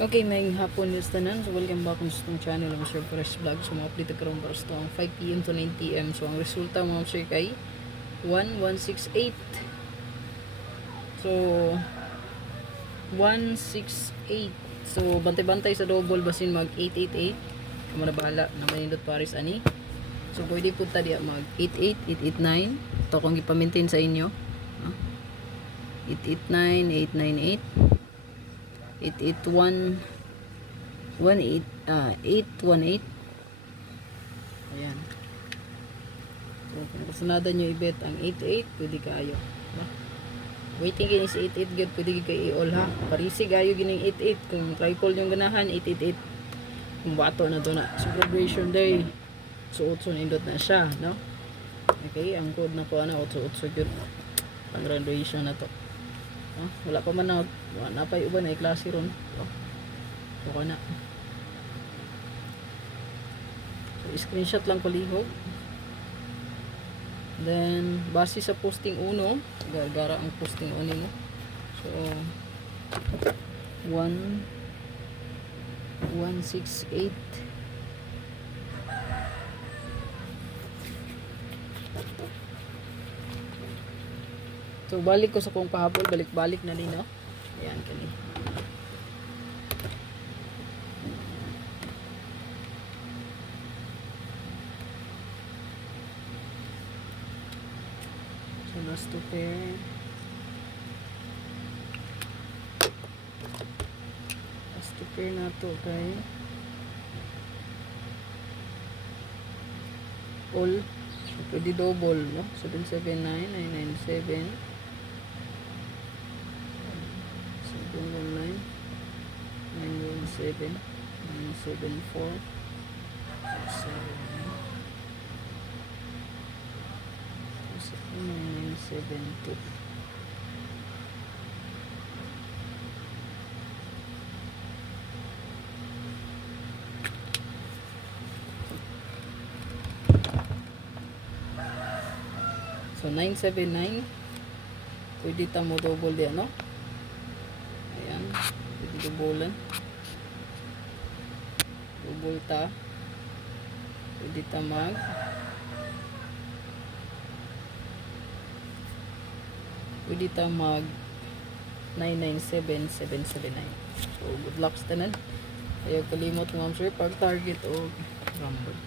Okay, may hapon news tanan. So, welcome back sa itong channel ng Sir Fresh Vlog. So, mga update karon para sa ang 5 PM to 9 PM. So, ang resulta mga sir kay 1168. So, 168. So, bantay-bantay sa double basin mag 888. Kamo na bahala na manindot pares ani. So, pwede po ta diya mag 88, 889. Ito kung ipa-maintain sa inyo. 889, 898. 881 818. Ayan. So, kung kasanadan nyo i-bet ang 88, pwede kayo. Waiting kayo sa 88 good, pwede kayo i-all ha. Parisig ayo gining 88. Kung triple yung ganahan, 888. Kung bato na to na sa graduation day, so 8 nindot na siya, no? Okay, ang code na po ano, 88 good. Pang graduation na to. Wala pa man na pa iba na klase ron. So kana. So screenshot lang palihog. Then base sa posting uno, gargara ang posting uno mo. So 168. So, balik ko sa kong pahabol. Balik-balik na rin, no? Ayan, kani. So, last to pair. Last to pair na to, okay? All. So, pwede double, no? 779, 997. 719 917 974 972. So 979 pwede ta mo double di ano. Ayan, pwede dubulan. Double ta. Pwede ta mag pwede ta mag 997779. So good luck sa tanan. Ayaw kalimot mga sir pag target o rumble.